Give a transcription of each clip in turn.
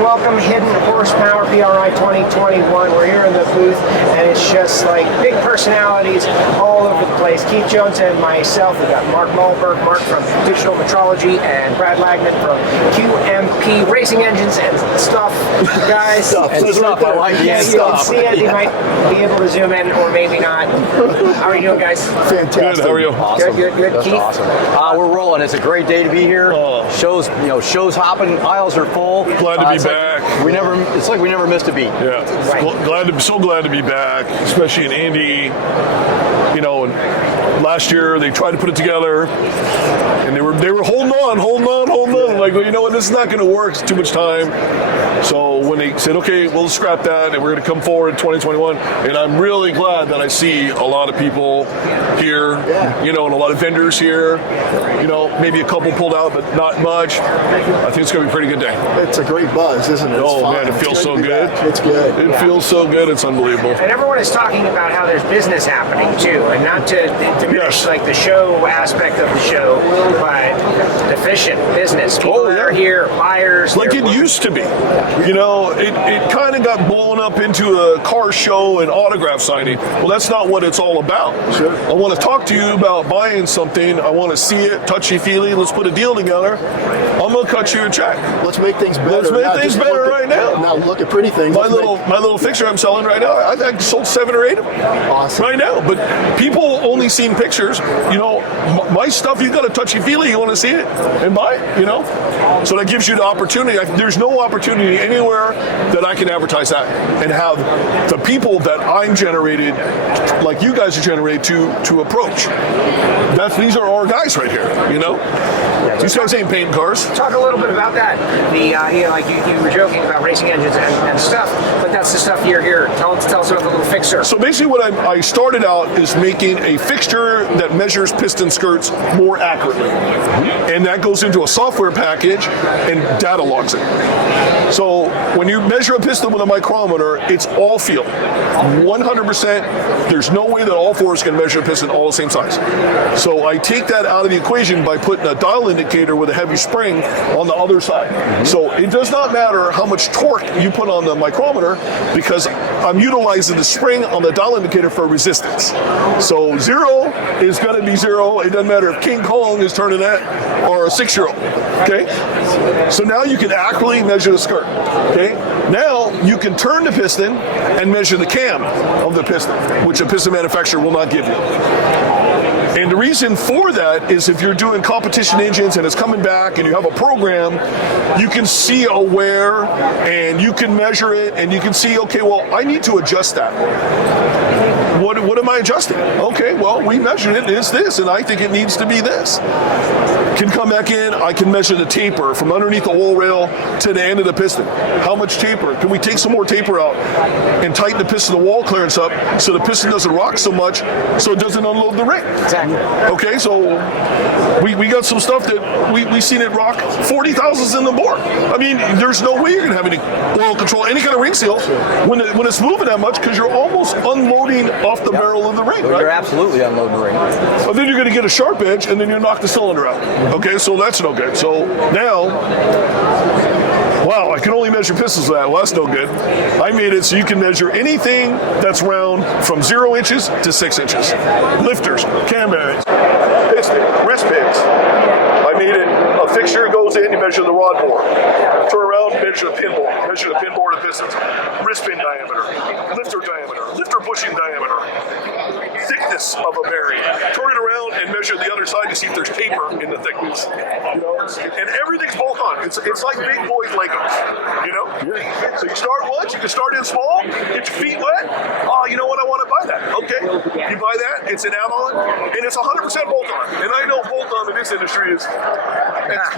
and welcome Hidden Horsepower PRI 2021. We're here in the booth, and it's just like big personalities all over the place. Keith Jones and myself. We've got Mark Malburg, Mark from Digital Metrology, and Brad Lagman from QMP Racing Engines and Stuff. Guys, stuff. And stuff. I like yeah, you can see it. You might be able to zoom in, or maybe not. How are you doing, guys? Fantastic. Good. How are you? Awesome. Good. That's Keith? awesome. We're rolling. It's a great day to be here. Shows hopping. Aisles are full. Glad to be back. It's like we never missed a beat. Yeah. Right. So glad to be back, especially in Indy. And last year they tried to put it together, and they were holding on. Like, well, you know what? This is not going to work. It's too much time. So when they said, okay, we'll scrap that, and we're going to come forward in 2021, and I'm really glad that I see a lot of people here, and a lot of vendors here. Maybe a couple pulled out, but not much. I think it's going to be a pretty good day. It's a great buzz, isn't it? Oh, man, it feels so good. It's good. It feels so good. It's unbelievable. And everyone is talking about how there's business happening too, and not to diminish like the show aspect of the show, but efficient business. People that are here, buyers. Like it used to be. It kind of got blown up into a car show and autograph signing. Well, that's not what it's all about. Sure. I want to talk to you about buying something. I want to see it, touchy-feely. Let's put a deal together. I'm going to cut you a check. Let's make things better. Let's make things better right now. Now look at pretty things. My little fixture I'm selling right now, I sold 7 or 8 of them. Awesome. Right now. But people only seen pictures. My stuff, you got a touchy-feely, you want to see it and buy it, So that gives you the opportunity. There's no opportunity anywhere that I can advertise that and have the people that I'm generated, like you guys are generated, to approach. These are our guys right here, These guys ain't painting cars. Talk a little bit about that. You were joking about racing engines and stuff, but that's the stuff you're here. Tell us about the little fixer. So basically what I started out is making a fixture that measures piston skirts more accurately. And that goes into a software package and data logs it. So when you measure a piston with a micrometer, it's all field. 100%. There's no way that all fours can measure a piston all the same size. So I take that out of the equation by putting a dial indicator with a heavy spring on the other side. So it does not matter how much torque you put on the micrometer, because I'm utilizing the spring on the dial indicator for resistance. So 0 is going to be 0. It doesn't matter if King Kong is turning that or a 6-year-old. Okay? So now you can accurately measure the skirt. Okay? Now you can turn the piston and measure the cam of the piston, which a piston manufacturer will not give you. And the reason for that is if you're doing competition engines and it's coming back and you have a program, you can see a wear and you can measure it and you can see, okay, well, I need to adjust that. What am I adjusting? Okay, well, we measured it, it's this, and I think it needs to be this. Can come back in, I can measure the taper from underneath the whole rail to the end of the piston. How much taper? Can we take some more taper out and tighten the piston, the wall clearance up, so the piston doesn't rock so much, so it doesn't unload the ring? Exactly. Okay, so we got some stuff that we seen it rock 40 thousandths in the bore. I mean, there's no way you're gonna have any oil control, any kind of ring seal when it's moving that much, because you're almost unloading off the barrel of the ring, right? You're absolutely unloading the ring. So then you're going to get a sharp edge, and then you'll knock the cylinder out. Okay, so that's no good. So now, wow, I can only measure pistons with that. Well, that's no good. I made it so you can measure anything that's round from 0 inches to 6 inches. Lifters, cam bearings, piston, wrist pins. I made it, a fixture goes in, you measure the rod bore. Turn around, measure the pin bore. Measure the pin bore of the pistons. Wrist pin diameter, lifter bushing diameter, thickness of a bearing. Turn it around and measure the other side to see if there's taper in the thickness. And everything's bolt on. It's like big boy Legos. So you start once, you can start in small, get your feet wet. Oh, you know what? I want to buy that. Okay, you buy that. It's an add-on, and it's 100% bolt on. And I know bolt on in this industry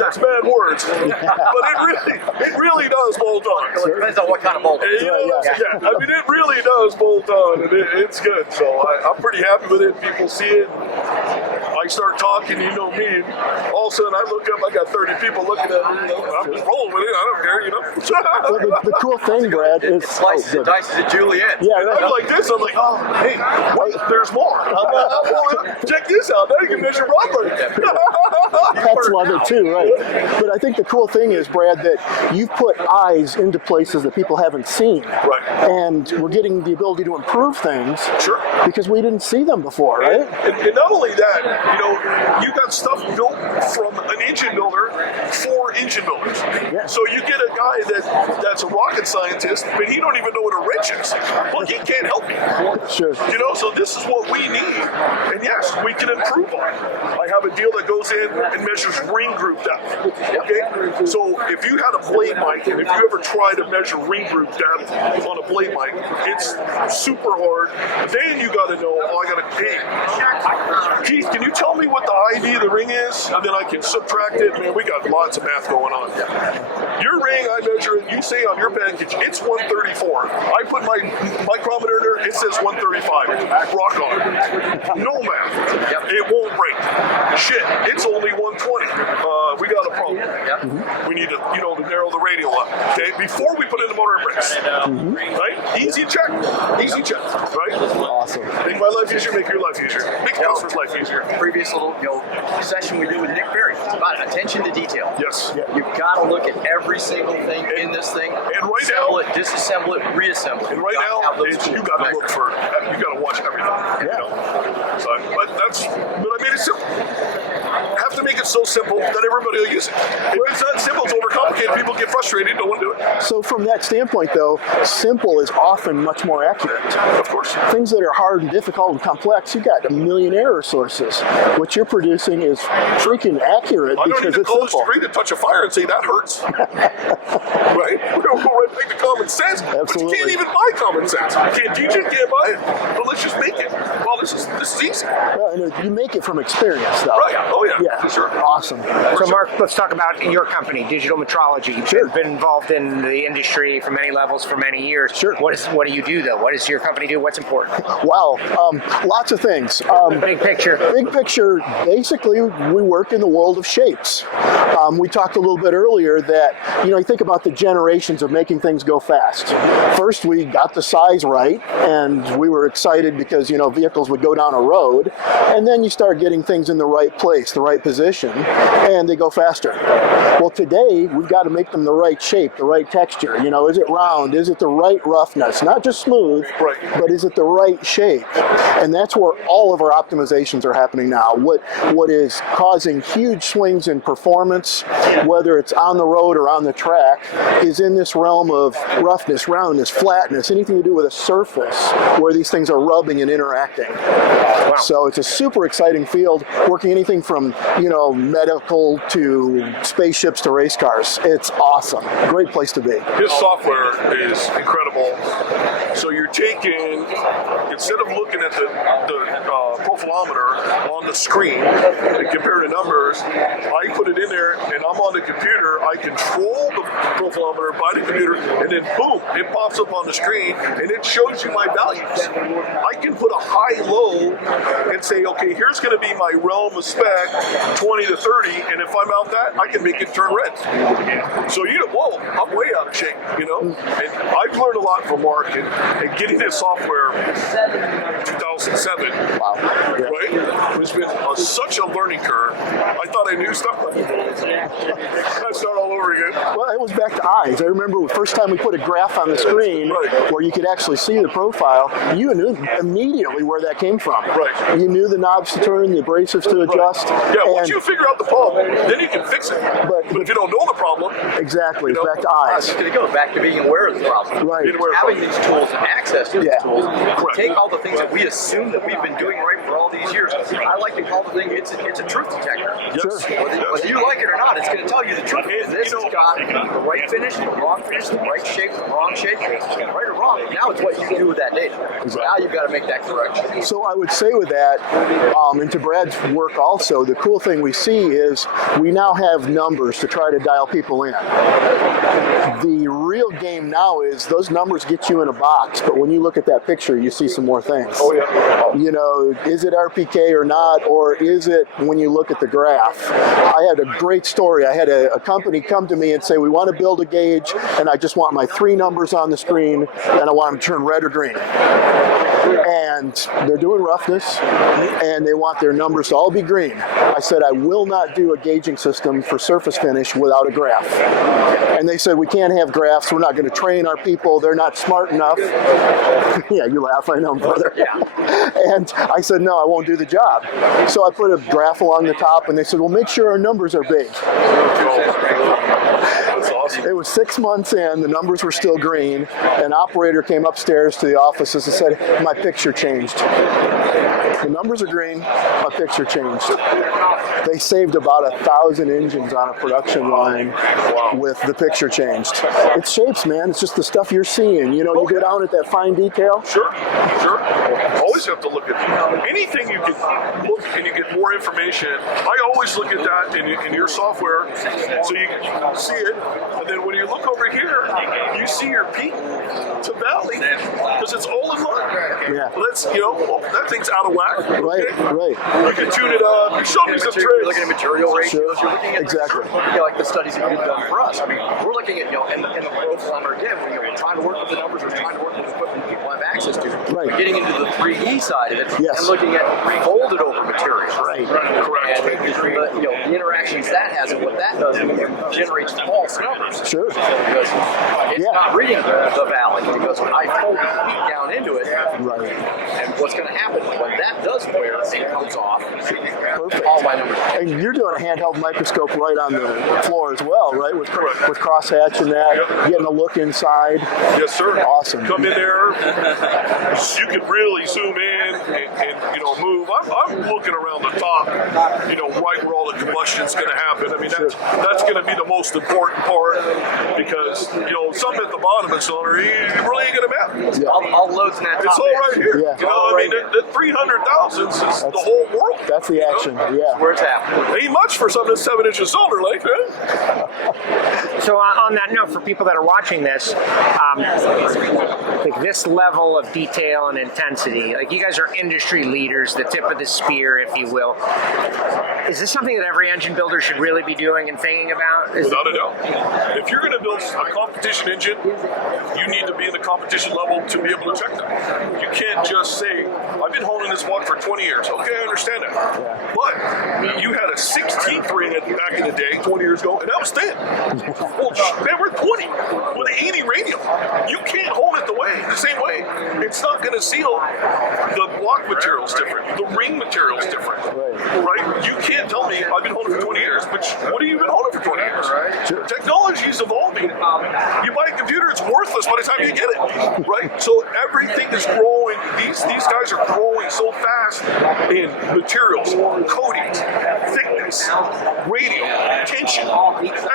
that's bad words, but it really does bolt on. It depends on what kind of bolt. Yeah. I mean, it really does bolt on, and it's good. So I'm pretty happy with it. People see it. I start talking, you know me, and all of a sudden I look up, I got 30 people looking at me, you know, I'm just rolling with it, I don't care, you know. Well, the cool thing, Brad, is It slices and dices at Juliet. yeah, And right. I'm like this, I'm like, oh, hey, wait, there's more. Check this out, now you can measure rubber. Pets love it too, right? But I think the cool thing is, Brad, that you've put eyes into places that people haven't seen. Right. And we're getting the ability to improve things Sure. because we didn't see them before, right? And not only that, you know, you got stuff built from an engine builder for engine builders. Yeah. So you get a guy that's a rocket scientist, but he don't even know what a wrench is. Well, he can't help you. Sure. You know, so this is what we need. And yes, we can improve on it. I have a deal that goes in and measures ring group depth. Okay? So if you had a blade mic, and if you ever try to measure ring group depth on a blade mic, it's super hard. Then you got to know, hey, Keith, can you tell me what the ID of the ring is? And then I can subtract it. Man, we got lots of math going on. Your ring, I measure it, you say on your package, it's 134. I put my micrometer in there, it says 135. Rock on. No math. It won't break. Shit, it's only 120. We got a problem. We need to, to narrow the radial up. Okay, before we put in the motor and brakes. Right? Easy check. Easy check. Right? Awesome. Make my life easier, make your life easier. Make the customer's life easier. Previous little session we did with Nick Berry. It's about attention to detail. Yes. You've got to look at every single thing in this thing. And right assemble now- it, disassemble it, reassemble it. And right now, you got to look for, you got to watch everything. You know? So, but I made it simple. Have to make it so simple that everybody will use it. If it's not simple, it's overcomplicated. People get frustrated, don't want to do it. So from that standpoint, though, simple is often much more accurate. Of course. Things that are hard and difficult and complex, you've got a million error sources. What you're producing is freaking accurate I don't because need a it's college simple. degree to touch a fire and say that hurts. Right? We're going to go right back to common sense. But you Absolutely. can't even buy common sense. You can't teach it, can't buy it. But let's just make it. Well, this is easy. Well, and you make it from experience, though. Right. Oh, yeah. Yeah. For sure. Awesome. So, Mark, let's talk about your company, Digital Metrology. You've been involved in the industry for many levels for many years. Sure. What do you do, though? What does your company do? What's important? Wow. Lots of things. Big picture. Big picture, basically, we work in the world of shapes. We talked a little bit earlier that, you think about the generations of making things go fast. First, we got the size right, and we were excited because, vehicles would go down a road, and then you start getting things in the right place, the right position, and they go faster. Well, today, we've got to make them the right shape, the right texture. Is it round? Is it the right roughness? Not just smooth, Right. but is it the right shape? And that's where all of our optimizations are happening now. What is causing huge swings in performance, whether it's on the road or on the track, is in this realm of roughness, roundness, flatness, anything to do with a surface where these things are rubbing and interacting. Wow. So it's a super exciting field, working anything from, medical to spaceships to race cars. It's awesome. Great place to be. His software is incredible. So you're taking, instead of looking at the profilometer on the screen and compare the numbers, I put it in there and I'm on the computer. I control the profilometer by the computer, and then boom, it pops up on the screen and it shows you my values. I can put a high-low and say, okay, here's going to be my realm of spec, 20 to 30, and if I'm out that, I can make it turn red. So whoa, I'm way out of shape, And I've learned a lot from Mark and getting this software in 2007. Wow. Right? It's been such a learning curve. I thought I knew stuff. I start all over again. Well, it was back to eyes. I remember the first time we put a graph on the screen where you could actually see the profile, you knew immediately where that came from. Right. You knew the knobs to turn, the abrasives to adjust. Yeah, once and you figure out the problem, then you can fix it. But if you don't know the problem, exactly, it's back to eyes. It goes back to being aware of the problem. Right. being aware of Having the these tools and access to these Yeah. tools, Correct. take all the things that we assume that we've been doing right for all these years. I like to call the thing, it's a truth detector. Yes. Whether you like it or not, it's going to tell you the truth. And this has got the right finish, the wrong finish, the right shape, the wrong shape, right or wrong. Now it's what you do with that data. Now you've got to make that correction. So I would say with that, and to Brad's work also, the cool thing we see is we now have numbers to try to dial people in. The real game now is those numbers get you in a box, but when you look at that picture, you see some more things. Oh yeah. You know, is it RPK or not, or is it when you look at the graph? I had a great story. I had a company come to me and say, we want to build a gauge, and I just want my 3 numbers on the screen, and I want them to turn red or green. And they're doing roughness, and they want their numbers to all be green. I said, I will not do a gauging system for surface finish without a graph. And they said, we can't have graphs. We're not going to train our people. They're not smart enough. Yeah, you laugh. I know, brother. And I said, no, I won't do the job. So I put a graph along the top, and they said, well, make sure our numbers are big. That's awesome. It was 6 months in, the numbers were still green. An operator came upstairs to the offices and said, my picture changed. The numbers are green, my picture changed. They saved about 1,000 engines on a production line with the picture changed. It's shapes, man. It's just the stuff you're seeing. You know, you go down at that fine detail. Sure. Always have to look at anything you can look and you get more information. I always look at that in your software so you can see it. And then when you look over here, you see your peak to valley because it's all in line. Yeah. That's, that thing's out of whack. Right. You can tune it up. You show me some You're tricks. looking at material ratios. Sure. You're looking at Exactly. like the studies that you've done for us. I mean, we're looking at in the pro former again. We're trying to work with the numbers. We're trying to work with the equipment people have access to. Right. We're getting into the 3D side of it Yes. and looking at folded over materials. Right. Correct. And the interactions that has and what that does, it generates false numbers. Sure. Because it's not reading the valley because I fold the peak down into it. Right. And what's going to happen when that does wear, it comes off. Perfect. All my numbers. And you're doing a handheld microscope right on the floor as well, right? With crosshatch and that, getting a look inside. Yes, sir. Awesome. Come in there. You can really zoom in and move. I'm looking around the top, right where all the combustion's going to happen. I mean, that's going to be the most important part because, something at the bottom of the cylinder, you really ain't going to matter. Yeah. All loads in that top It's all right here. Yeah. The 300,000s is the whole world. That's the action, yeah. where it's happening. Ain't much for something that's 7 inches cylinder length, man. So on that note, for people that are watching this, like this level of detail and intensity, like you guys are industry leaders, the tip of the spear, if you will. Is this something that every engine builder should really be doing and thinking about? Without a doubt. If you're going to build a competition engine, you need to be in the competition level to be able to check that. You can't just say, I've been holding this one for 20 years. Okay, I understand that. But you had a 16th ring back in the day, 20 years ago, and that was thin. Well, man, we're 20 with an 80 radium. You can't hold it the same way. It's not going to seal. The block material's different. The ring material's different. Right? You can't tell me I've been holding for 20 years, which what have you been holding for 20 years? Technology's evolving. You buy a computer, it's worthless by the time you get it. Right? So everything is growing. These guys are growing so fast in materials, coatings, thickness, radial, tension.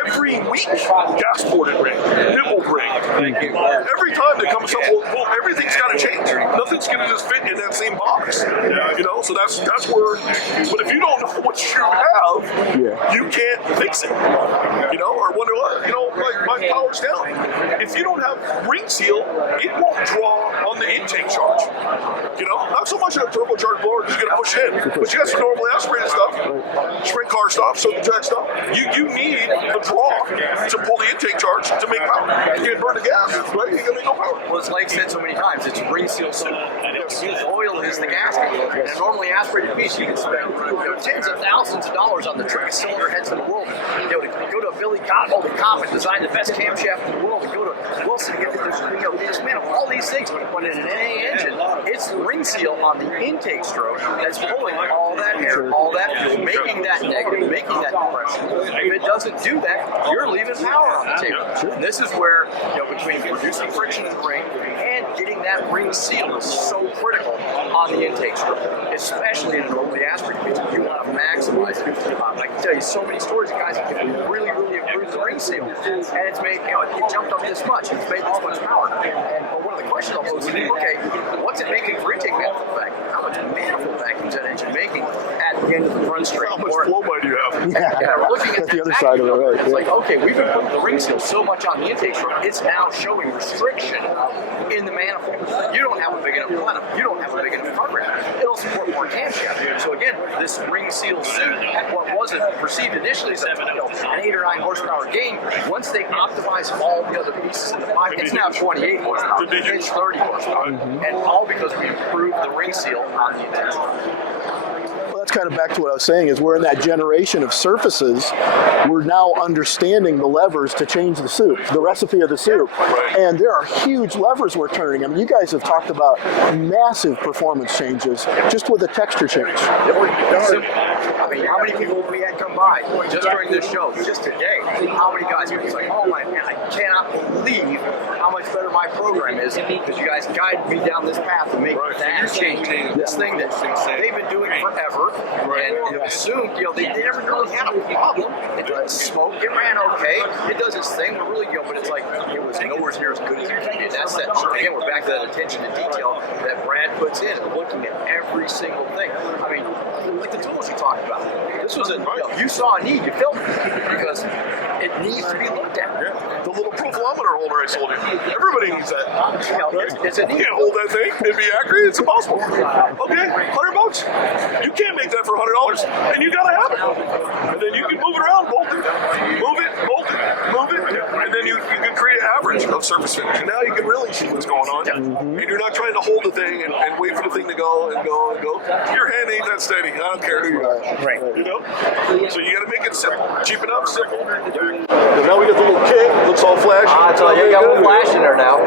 Every week, gas ported ring, nibbled ring. Every time they come up, well, everything's got to change. Nothing's going to just fit in that same box. So that's where. But if you don't know what you have, you can't fix it. Or wonder what, my power's down. If you don't have ring seal, it won't draw on the intake charge. Not so much a turbocharged blower is going to push in, but you got some normally aspirated stuff, sprint car stuff, circle jack stuff. You need the draw to pull the intake charge to make power. You can't burn the gas, right? You got to make no power. Well, as Blake said so many times, it's ring seal simple. Oil is the gasket. And a normally aspirated piece, you can spend tens of thousands of dollars on the trickiest cylinder heads in the world. To go to Billy Cotton, the cop, and design the best camshaft in the world, and go to Wilson and get all these things. But in an NA engine, it's the ring seal on the intake stroke that's pulling all that air, all that fuel, making that negative, making that compression. If it doesn't do that, you're leaving power on the table. And this is where, between reducing friction in the ring and getting that ring seal is so critical on the intake stroke, especially in an overly aspirated piece. You want to maximize it. I can tell you so many stories of guys that can really, really improve the ring seal, and it's made, it jumped up this much, it's made this much power. And one of the questions I'll pose is, okay, what's it making for intake manifold vacuum? How much manifold vacuum is that engine making at back again to the front straight. How much flow bite do you have? Yeah, we're looking at That's the other side of it, right? It's like, okay, we've been putting the ring seal so much on the intake string, it's now showing restriction in the manifold. You don't have a big enough plenum. You don't have a big enough front ring. It'll support more camshaft. So again, this ring seal suit, what wasn't perceived initially as an 8 or 9 horsepower gain, once they optimize all the other pieces in the pipe, it's now 28 horsepower. It's 30 horsepower. And all because we improved the ring seal on the intake string. That's kind of back to what I was saying, is we're in that generation of surfaces. We're now understanding the levers to change the soup, the recipe of the soup. And there are huge levers we're turning. I mean, you guys have talked about massive performance changes just with a texture change. I mean, how many people we had come by just during this show, just today? How many guys were just like, oh my man, I cannot believe how much better my program is because you guys guided me down this path to make that change. This thing that they've been doing forever, and assumed, they never really had a problem. It doesn't smoke, it ran okay, it does its thing, but really, but it's like, it was nowhere near as good as it can be. That's that, again, we're back to that attention to detail that Brad puts in and looking at every single thing. I mean, like the tools you talked about. This was you saw a need, you filled it because it needs to be looked at. The little profilometer holder I sold you. Everybody needs that. It's a need. You can't hold that thing and be accurate. It's impossible. Okay, $100. You can't make that for $100, and you gotta have it. And then you can move it around, bolt it, move it, bolt it, move it, and then you can create an average of surface finish. And now you can really see what's going on. And you're not trying to hold the thing and wait for the thing to go and go and go. Your hand ain't that steady. I don't care who you are. Right. So you gotta make it simple. Cheap enough, simple. And now we got the little kit. Looks all flashy. So you got a little flash in there now.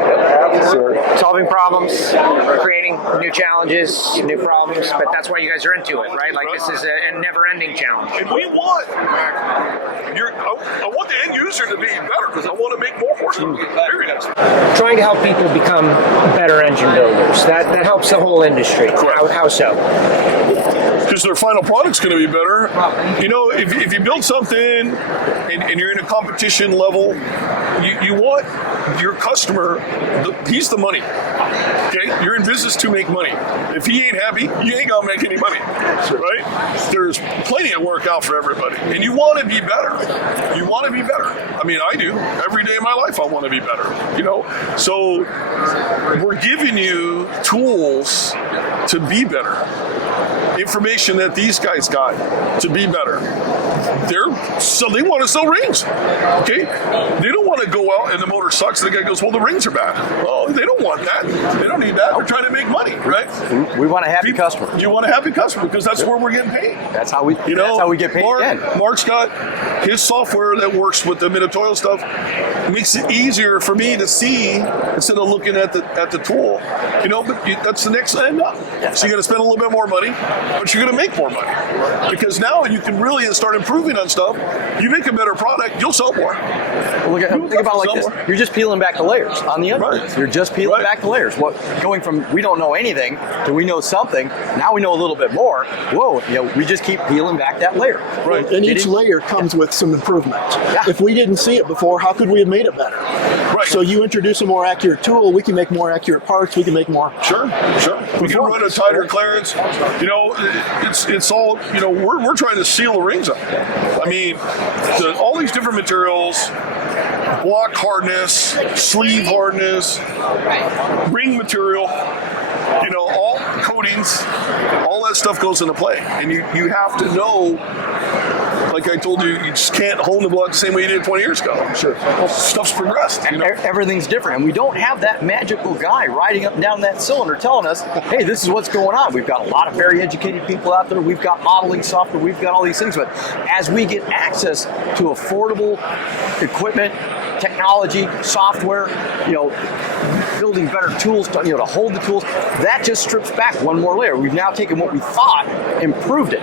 Solving problems, creating new challenges, new problems, but that's why you guys are into it, right? Like this is a never-ending challenge. And we want I want the end user to be better because I want to make more horsepower. Period. Trying to help people become better engine builders. That helps the whole industry. How so? Because their final product's going to be better. If you build something and you're in a competition level, you want your customer, he's the money. Okay? You're in business to make money. If he ain't happy, you ain't going to make any money. Right? There's plenty of work out for everybody. And you want to be better. You want to be better. I mean, I do. Every day of my life, I want to be better. So we're giving you tools to be better. Information that these guys got to be better. They want to sell rings. Okay? They don't want to go out and the motor sucks and the guy goes, well, the rings are bad. Well, they don't want that. They don't need that. They're trying to make money, right? We want a happy customer. You want a happy customer because that's where we're getting paid. That's how we get paid again. Mark's got his software that works with the Minotauro stuff. It makes it easier for me to see instead of looking at the tool. But that's the next end up. So you got to spend a little bit more money, but you're going to make more money because now you can really start improving on stuff. You make a better product, you'll sell more. Well, think about it like this. You're just peeling back the layers on the underneath. Right. You're just peeling back the layers. Going from we don't know anything to we know something, now we know a little bit more. Whoa, we just keep peeling back that layer. Right. And each layer comes with some improvement. Yeah. If we didn't see it before, how could we have made it better? Right. So you introduce a more accurate tool, we can make more accurate parts, we can make more. Sure. We can run a tighter clearance. It's all, we're trying to seal the rings up. I mean, all these different materials, block hardness, sleeve hardness, ring material, all coatings, all that stuff goes into play. And you have to know, like I told you just can't hold the block the same way you did 20 years ago. Sure. Stuff's progressed. Everything's different. And we don't have that magical guy riding up and down that cylinder telling us, hey, this is what's going on. We've got a lot of very educated people out there. We've got modeling software. We've got all these things. But as we get access to affordable equipment, technology, software, building better tools to hold the tools, that just strips back one more layer. We've now taken what we thought, improved it,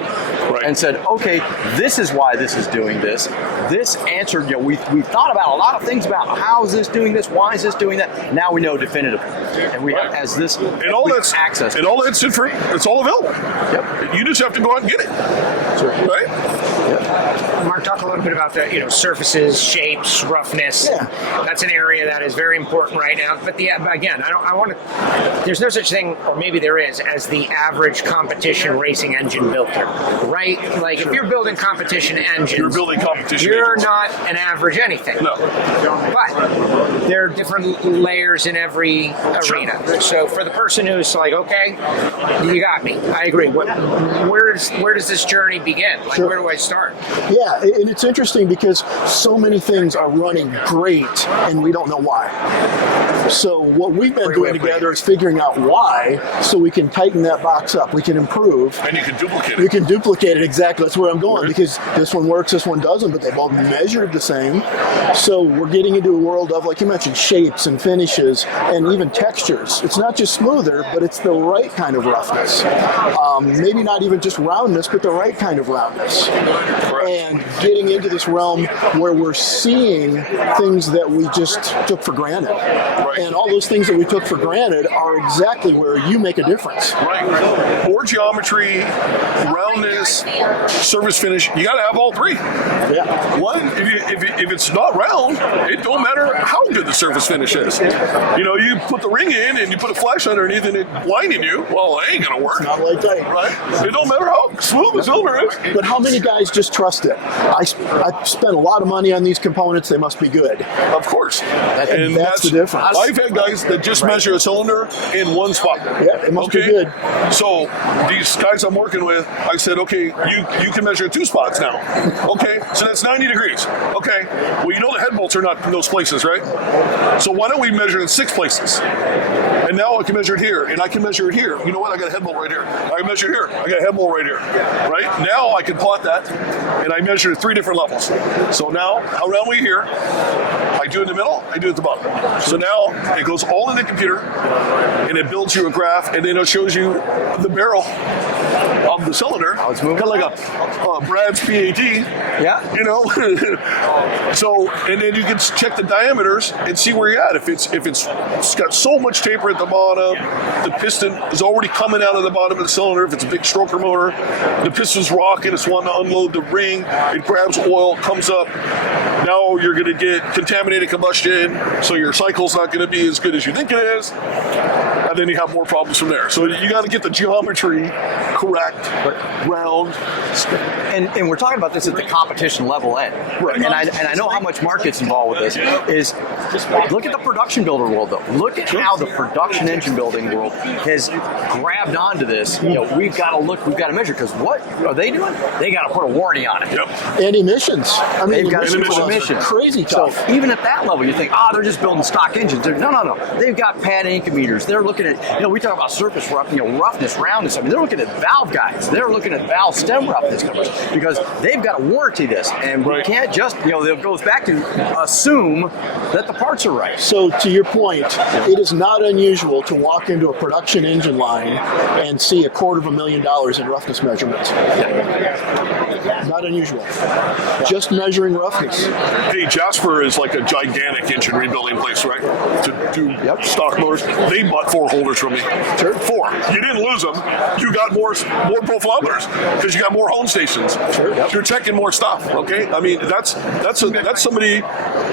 and said, okay, this is why this is doing this. This answered, we thought about a lot of things about how is this doing this, why is this doing that. Now we know definitively. And we have and all that's access. And all that's free. It's all available. Yep. You just have to go out and get it. Sure. Right? Mark, talk a little bit about the surfaces, shapes, roughness. Yeah. That's an area that is very important right now. But again, I want to. There's no such thing, or maybe there is, as the average competition racing engine builder, right? Like if you're building competition engines, You're building competition You're engines. not an average anything. No. But there are different layers in every arena. So for the person who's like, okay, you got me. I agree. Where does this journey begin? Like, Sure. where do I start? Yeah, and it's interesting because so many things are running great and we don't know why. So what we've been doing together is figuring out why, so we can tighten that box up, we can improve. And you can duplicate We it. can duplicate it, exactly. That's where I'm going, because this one works, this one doesn't, but they've all measured the same. So we're getting into a world of, like you mentioned, shapes and finishes and even textures. It's not just smoother, but it's the right kind of roughness. Maybe not even just roundness, but the right kind of roundness. And getting into this realm where we're seeing things that we just took for granted. And all those things that we took for granted are exactly where you make a difference. Right. Board geometry, roundness, surface finish, you got to have all three. Yeah. One, if it's not round, it don't matter how good the surface finish is. You put the ring in and you put a flash underneath and it blinding you, well, it ain't going to work. Not like that. Right? It don't matter how smooth the silver is. But how many guys just trust it? I spent a lot of money on these components, they must be good. Of course. And that's the difference. I've had guys that just measure a cylinder in one spot. Yeah, it must be good. So these guys I'm working with, I said, okay, you can measure 2 spots now. Okay, so that's 90 degrees. Okay, well, the head bolts are not in those places, right? So why don't we measure in 6 places? And now I can measure it here, and I can measure it here. You know what? I got a head bolt right here. I can measure here. I got a head bolt right here. Right? Now I can plot that, and I measure 3 different levels. So now, how round we here? I do it in the middle, I do it at the bottom. So now it goes all in the computer, and it builds you a graph, and then it shows you the barrel of the cylinder. How it's moving. Kind of like a Brad's PAT. Yeah. So, and then you can check the diameters and see where you're at. If it's got so much taper at the bottom, the piston is already coming out of the bottom of the cylinder. If it's a big stroker motor, the piston's rocking, it's wanting to unload the ring, it grabs oil, comes up. Now you're going to get contaminated combustion, so your cycle's not going to be as good as you think it is. And then you have more problems from there. So you got to get the geometry correct, round. And we're talking about this at the competition level end. Right. And I know how much Mark gets involved with this. Is look at the production builder world though. Look at how the production engine building world has grabbed onto this. We've got to look, we've got to measure, because what are they doing? They got to put a warranty on it. Yep. And emissions. I mean, They've got to emissions put are emissions. crazy tough. So even at that level, you think, they're just building stock engines. No. They've got pad anchor meters. They're looking at, we talk about surface roughness, roundness. I mean, they're looking at valve guides. They're looking at valve stem roughness numbers, because they've got to warranty this, and we can't just, it goes back to assume that the parts are right. So to your point, it is not unusual to walk into a production engine line and see $250,000 in roughness measurements. Not unusual. Just measuring roughness. Hey, Jasper is like a gigantic engine rebuilding place, right? To do stock motors. They bought 4 holders from me. Sure. 4. You didn't lose them. You got more profilometers because you got more home stations. Sure. Yep. You're checking more stuff. Okay. I mean, that's somebody.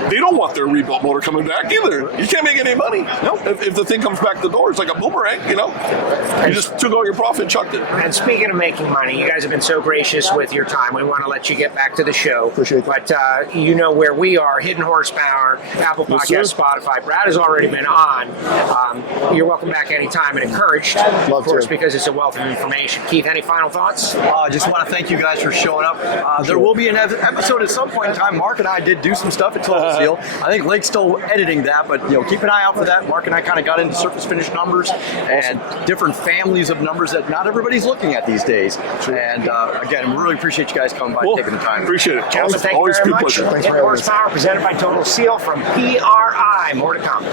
They don't want their rebuilt motor coming back either. You can't make any money. No. If the thing comes back the door, it's like a boomerang. You just took all your profit and chucked it. And speaking of making money, you guys have been so gracious with your time. We want to let you get back to the show. Appreciate it. But you know where we are, Hidden Horsepower, Apple Podcasts, Spotify. Brad has already been on. You're welcome back anytime and encouraged, of course, because it's a wealth of information. Keith, any final thoughts? Just want to thank you guys for showing up. There will be an episode at some point in time. Mark and I did do some stuff at Total Seal. I think Lake's still editing that, but keep an eye out for that. Mark and I kind of got into surface finish numbers and different families of numbers that not everybody's looking at these days. And again, we really appreciate you guys coming by and taking the time. Appreciate it. Gentlemen, thank you Always very good much. pleasure. Hidden Horsepower presented by Total Seal from PRI. More to come.